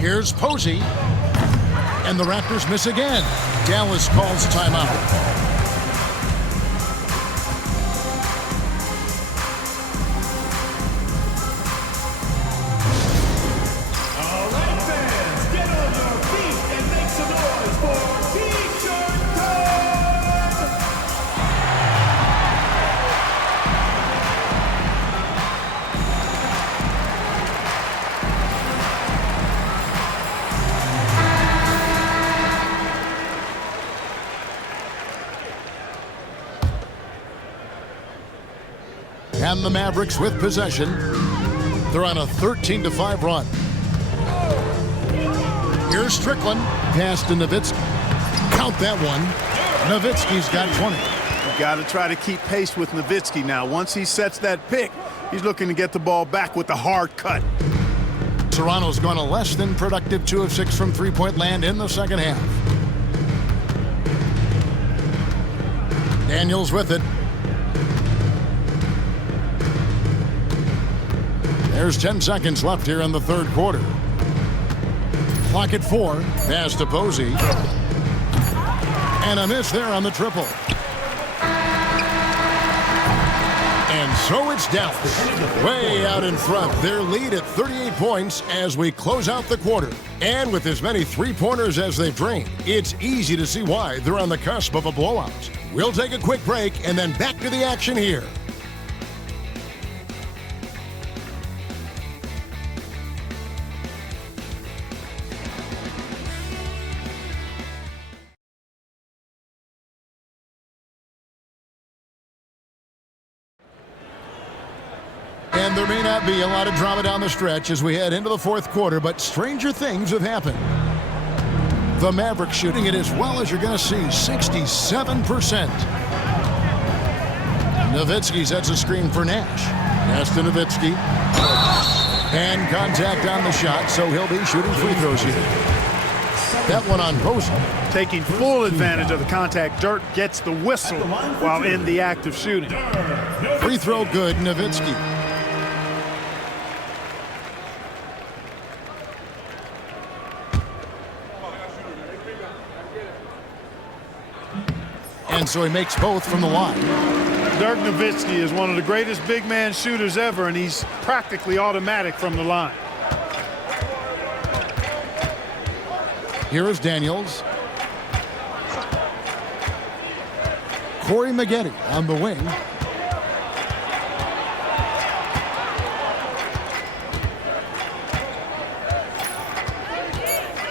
Here's Posey. And the Raptors miss again. Dallas calls timeout. And the Mavericks with possession. They're on a 13-5 run. Here's Strickland. Pass to Nowitzki. Count that one. Nowitzki's got 20. You got to try to keep pace with Nowitzki now. Once he sets that pick, he's looking to get the ball back with the hard cut. Toronto's gone a less than productive 2 of 6 from three-point land in the second half. Daniels with it. There's 10 seconds left here in the third quarter. Clock at 4. Pass to Posey. And a miss there on the triple. And so it's Dallas, way out in front. Their lead at 38 points as we close out the quarter. And with as many three-pointers as they've drained, it's easy to see why they're on the cusp of a blowout. We'll take a quick break and then back to the action here. And there may not be a lot of drama down the stretch as we head into the fourth quarter, but stranger things have happened. The Mavericks shooting it as well as you're going to see, 67%. Nowitzki sets a screen for Nash. Pass to Nowitzki. And contact on the shot, so he'll be shooting free throws here. That one on Posey. Taking full advantage of the contact. Dirk gets the whistle while in the act of shooting. Free throw good, Nowitzki. And so he makes both from the line. Dirk Nowitzki is one of the greatest big man shooters ever, and he's practically automatic from the line. Here is Daniels. Corey Maggette on the wing.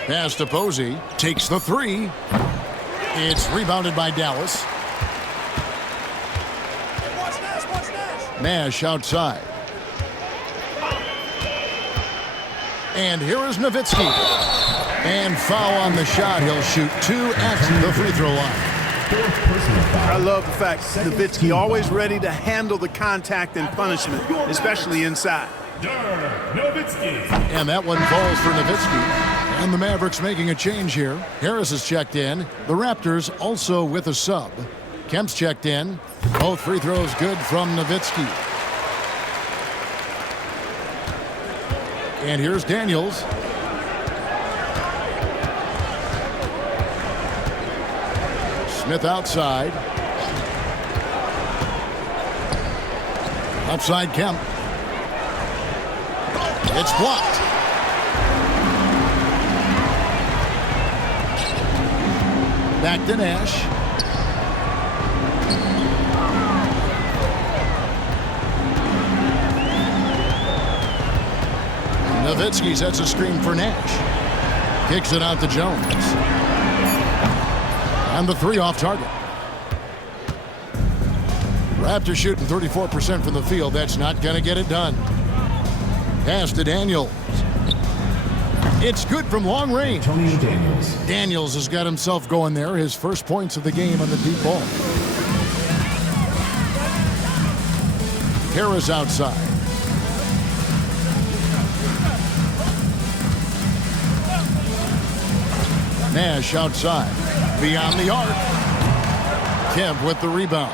Pass to Posey. Takes the three. It's rebounded by Dallas. Nash outside. And here is Nowitzki. And foul on the shot. He'll shoot two at the free throw line. I love the fact Nowitzki always ready to handle the contact and punishment, especially inside. And that one falls for Nowitzki. And the Mavericks making a change here. Harris is checked in. The Raptors also with a sub. Kemp's checked in. Both free throws good from Nowitzki. And here's Daniels. Smith outside. Outside Kemp. It's blocked. Back to Nash. Nowitzki sets a screen for Nash. Kicks it out to Jones. And the three off target. Raptors shooting 34% from the field. That's not going to get it done. Pass to Daniels. It's good from long range. Daniels has got himself going there. His first points of the game on the deep ball. Harris outside. Nash outside. Beyond the arc. Kemp with the rebound.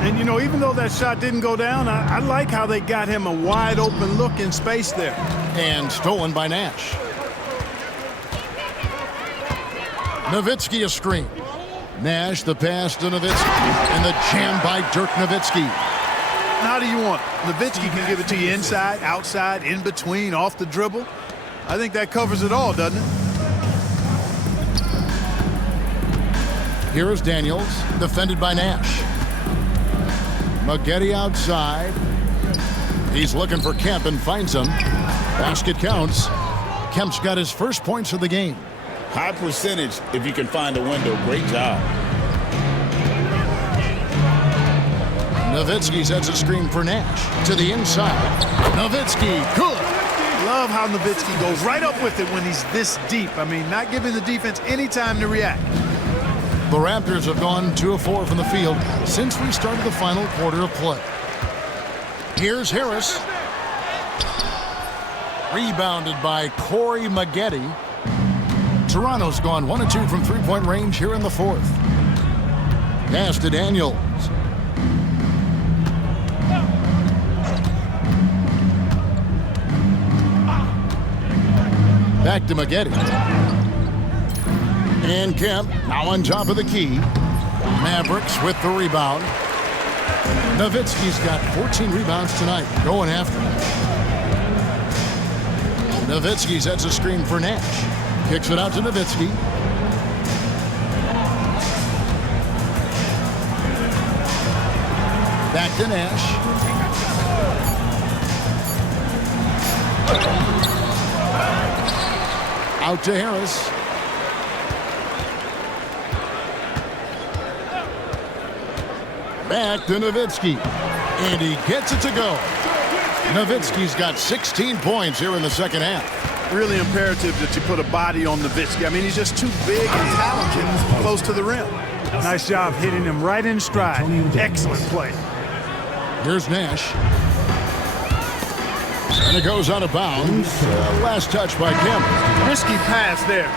And, you know, even though that shot didn't go down, I like how they got him a wide open look in space there. And stolen by Nash. Nowitzki a screen. Nash the pass to Nowitzki. And the jam by Dirk Nowitzki. How do you want it? Nowitzki can give it to you inside, outside, in between, off the dribble. I think that covers it all, doesn't it? Here is Daniels, defended by Nash. Maggette outside. He's looking for Kemp and finds him. Basket counts. Kemp's got his first points of the game. High percentage if you can find a window. Great job. Nowitzki sets a screen for Nash. To the inside. Nowitzki, good. Love how Nowitzki goes right up with it when he's this deep. I mean, not giving the defense any time to react. The Raptors have gone 2 of 4 from the field since we started the final quarter of play. Here's Harris. Rebounded by Corey Maggette. Toronto's gone 1 of 2 from three-point range here in the fourth. Pass to Daniels. Back to Maggette. And Kemp now on top of the key. Mavericks with the rebound. Nowitzki's got 14 rebounds tonight, going after him. Nowitzki sets a screen for Nash. Kicks it out to Nowitzki. Back to Nash. Out to Harris. Back to Nowitzki. And he gets it to go. Nowitzki's got 16 points here in the second half. Really imperative that you put a body on Nowitzki. I mean, he's just too big and talented close to the rim. Nice job hitting him right in stride. Excellent play. Here's Nash. And it goes out of bounds. Last touch by Kemp. Risky pass there.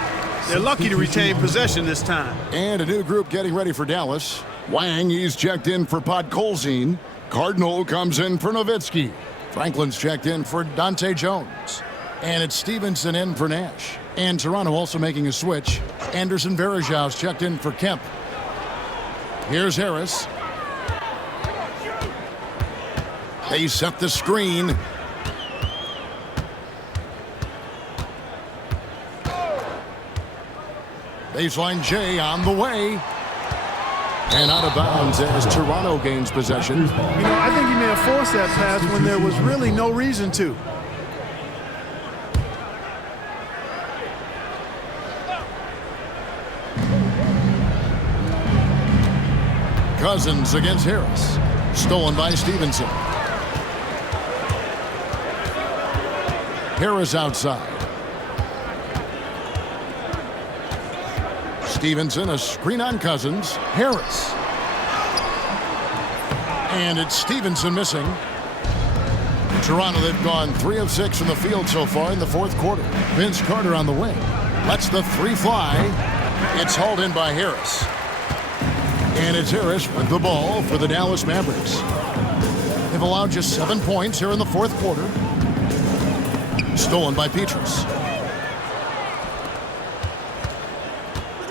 They're lucky to retain possession this time. And a new group getting ready for Dallas. Wang, he's checked in for Podkolzin. Cardinal comes in for Nowitzki. Franklin's checked in for Dante Jones. And it's Stevenson in for Nash. And Toronto also making a switch. Anderson Varejau's checked in for Kemp. Here's Harris. They set the screen. Baseline J on the way. And out of bounds as Toronto gains possession. You know, I think he may have forced that pass when there was really no reason to. Cousins against Harris. Stolen by Stevenson. Harris outside. Stevenson, a screen on Cousins. Harris. And it's Stevenson missing. Toronto, they've gone 3 of 6 from the field so far in the fourth quarter. Vince Carter on the wing. Lets the three fly. It's hauled in by Harris. And it's Harris with the ball for the Dallas Mavericks. They've allowed just 7 points here in the fourth quarter. Stolen by Petrus.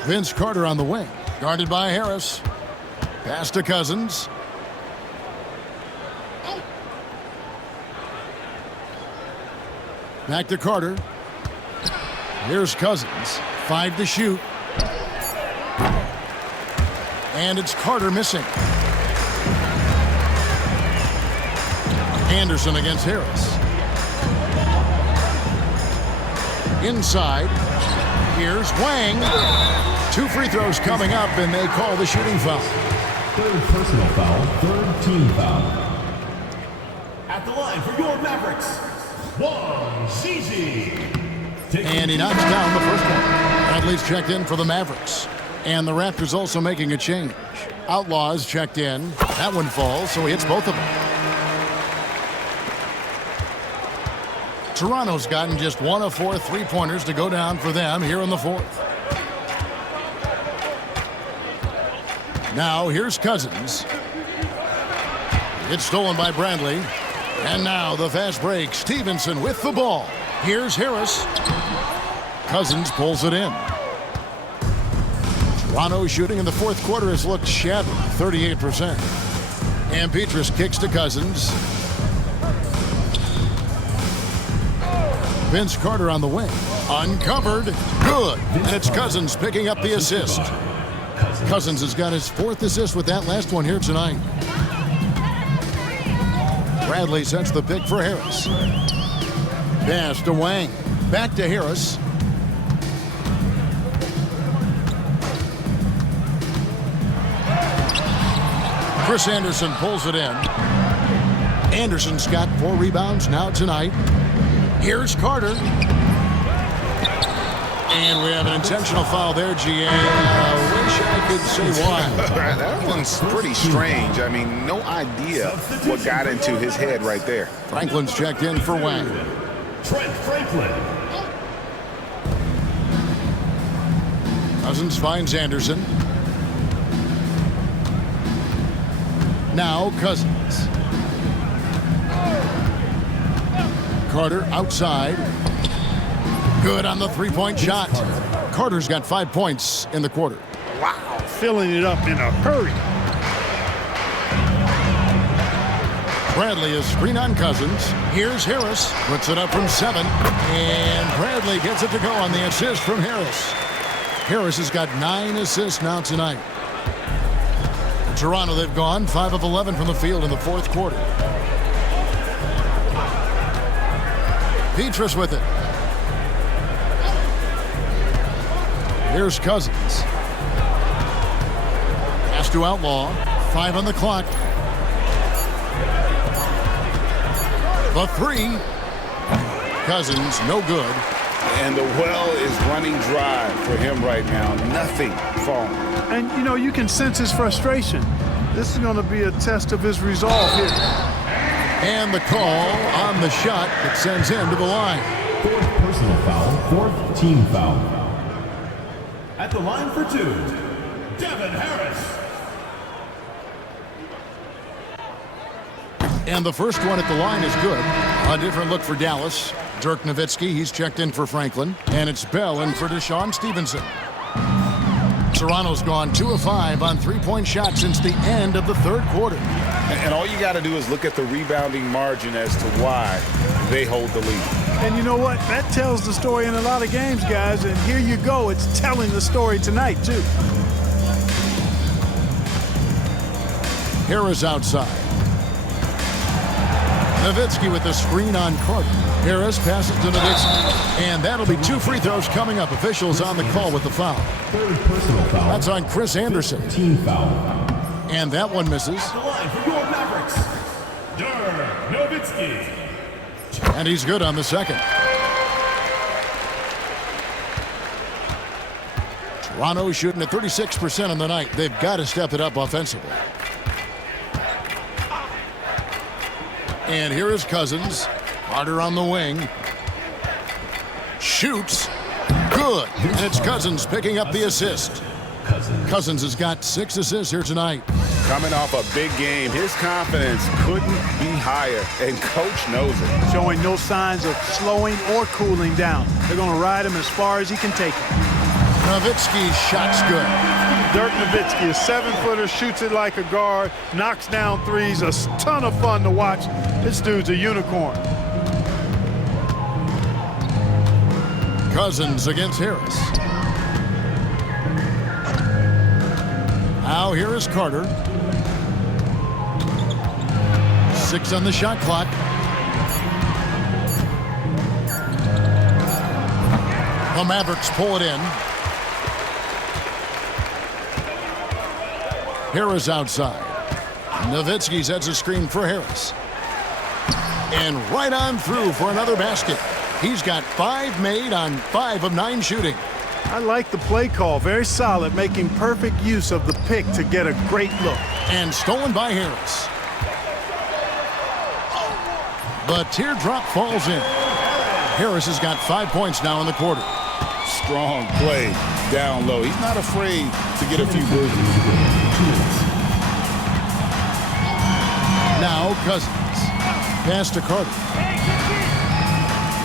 Vince Carter on the wing. Guarded by Harris. Pass to Cousins. Back to Carter. Here's Cousins. 5 to shoot. And it's Carter missing. Anderson against Harris. Inside. Here's Wang. 2 free throws coming up, and they call the shooting foul. Third personal foul, third team foul. At the line for your Mavericks, Wang Zizi. And he knocks down the first one. Bradley's checked in for the Mavericks. And the Raptors also making a change. Outlaws checked in. That one falls, so he hits both of them. Toronto's gotten just 1 of 4 3-pointers to go down for them here in the fourth. Now here's Cousins. It's stolen by Bradley. And now the fast break. Stevenson with the ball. Here's Harris. Cousins pulls it in. Toronto shooting in the fourth quarter has looked shabby, 38%. And Petrus kicks to Cousins. Vince Carter on the wing. Uncovered. Good. And it's Cousins picking up the assist. Cousins has got his 4th assist with that last one here tonight. Bradley sets the pick for Harris. Pass to Wang. Back to Harris. Chris Anderson pulls it in. Anderson's got 4 rebounds now tonight. Here's Carter. And we have an intentional foul there, GA. I wish I could say why. That one's pretty strange. I mean, no idea what got into his head right there. Franklin's checked in for Wang. Trent Franklin. Cousins finds Anderson. Now Cousins. Carter outside. Good on the 3-point shot. Carter's got 5 points in the quarter. Wow, filling it up in a hurry. Bradley is screen on Cousins. Here's Harris. Puts it up from 7. And Bradley gets it to go on the assist from Harris. Harris has got 9 assists now tonight. In Toronto, they've gone 5 of 11 from the field in the fourth quarter. Petrus with it. Here's Cousins. Pass to Outlaw. 5 on the clock. The 3. Cousins, no good. And the well is running dry for him right now. Nothing falling. And, you know, you can sense his frustration. This is going to be a test of his resolve here. And the call on the shot that sends him to the line. 4th personal foul, 4th team foul. At the line for 2, Devin Harris. And the first one at the line is good. A different look for Dallas. Dirk Nowitzki, he's checked in for Franklin. And it's Bell in for DeShaun Stevenson. Toronto's gone 2 of 5 on three-point shots since the end of the third quarter. And all you got to do is look at the rebounding margin as to why they hold the lead. And you know what? That tells the story in a lot of games, guys. And here you go. It's telling the story tonight, too. Harris outside. Nowitzki with the screen on Carter. Harris passes to Nowitzki. And that'll be 2 free throws coming up. Officials on the call with the foul. 3rd personal foul. That's on Chris Anderson. Team foul. And that one misses. At the line for your Mavericks, Dirk Nowitzki. And he's good on the second. Toronto shooting at 36% on the night. They've got to step it up offensively. And here is Cousins. Carter on the wing. Shoots. Good. And it's Cousins picking up the assist. Cousins has got 6 assists here tonight. Coming off a big game, his confidence couldn't be higher, and coach knows it. Showing no signs of slowing or cooling down. They're going to ride him as far as he can take it. Nowitzki's shot's good. Dirk Nowitzki, a 7-footer, shoots it like a guard, knocks down threes, a ton of fun to watch. This dude's a unicorn. Cousins against Harris. Now here is Carter. 6 on the shot clock. The Mavericks pull it in. Harris outside. Nowitzki sets a screen for Harris. And right on through for another basket. He's got 5 made on 5 of 9 shooting. I like the play call. Very solid, making perfect use of the pick to get a great look. And stolen by Harris. The teardrop falls in. Harris has got 5 points now in the quarter. Strong play down low. He's not afraid to get a few bogeys. Now Cousins. Pass to Carter.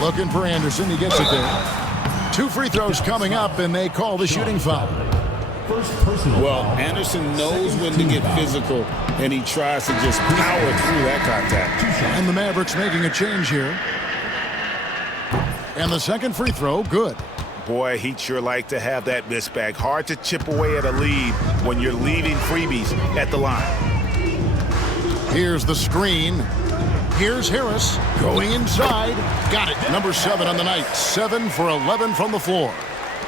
Looking for Anderson. He gets it there. 2 free throws coming up, and they call the shooting foul. Well, Anderson knows when to get physical, and he tries to just power through that contact. And the Mavericks making a change here. And the second free throw, good. Boy, he'd sure like to have that miss back. Hard to chip away at a lead when you're leaving freebies at the line. Here's the screen. Here's Harris going inside. Got it. Number 7 on the night. 7 for 11 from the floor.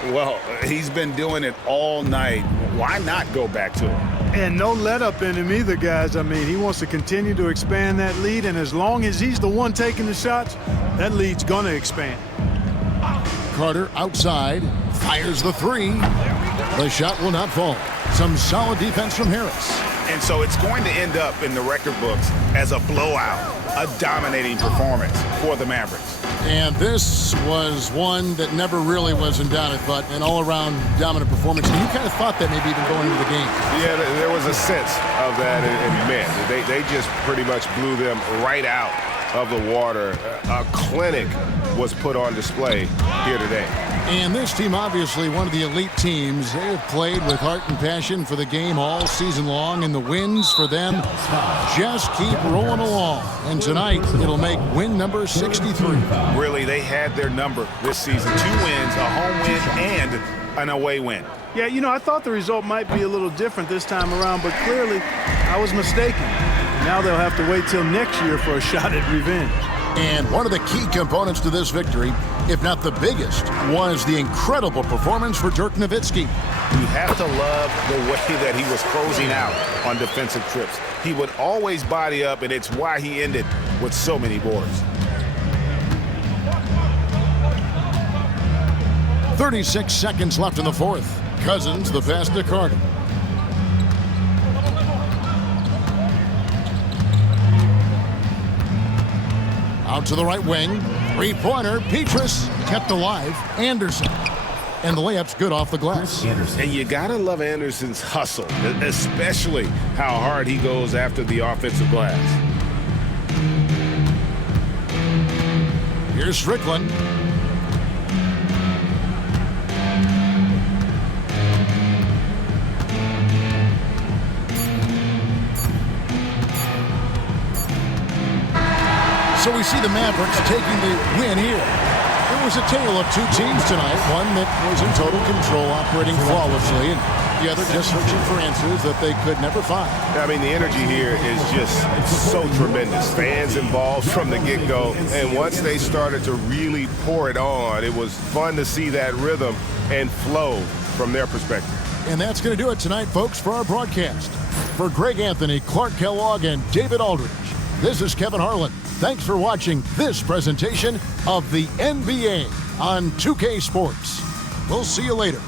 Well, he's been doing it all night. Why not go back to him? And no let up in him either, guys. I mean, he wants to continue to expand that lead, and as long as he's the one taking the shots, that lead's going to expand. Carter outside. Fires the 3. The shot will not fall. Some solid defense from Harris. And so it's going to end up in the record books as a blowout, a dominating performance for the Mavericks. And this was one that never really was in doubt, I thought, an all-around dominant performance. And you kind of thought that maybe even going into the game. Yeah, there was a sense of that in men. They just pretty much blew them right out of the water. A clinic was put on display here today. And this team, obviously one of the elite teams. They have played with heart and passion for the game all season long, and the wins for them just keep rolling along. And tonight, it'll make win number 63. Really, they had their number this season. 2 wins, a home win, and an away win. Yeah, you know, I thought the result might be a little different this time around, but clearly I was mistaken. Now they'll have to wait till next year for a shot at revenge. And one of the key components to this victory, if not the biggest, was the incredible performance for Dirk Nowitzki. You have to love the way that he was closing out on defensive trips. He would always body up, and it's why he ended with so many boards. 36 seconds left in the fourth. Cousins, the pass to Carter. Out to the right wing. Three-pointer. Petrus kept alive. Anderson. And the layup's good off the glass. And you got to love Anderson's hustle, especially how hard he goes after the offensive glass. Here's Strickland. So we see the Mavericks taking the win here. It was a tale of 2 teams tonight. One that was in total control, operating flawlessly, and the other just searching for answers that they could never find. I mean, the energy here is just so tremendous. Fans involved from the get-go, and once they started to really pour it on, it was fun to see that rhythm and flow from their perspective. And that's going to do it tonight, folks, for our broadcast. For Greg Anthony, Clark Kellogg, and David Aldridge, this is Kevin Harlan. Thanks for watching this presentation of the NBA on 2K Sports. We'll see you later.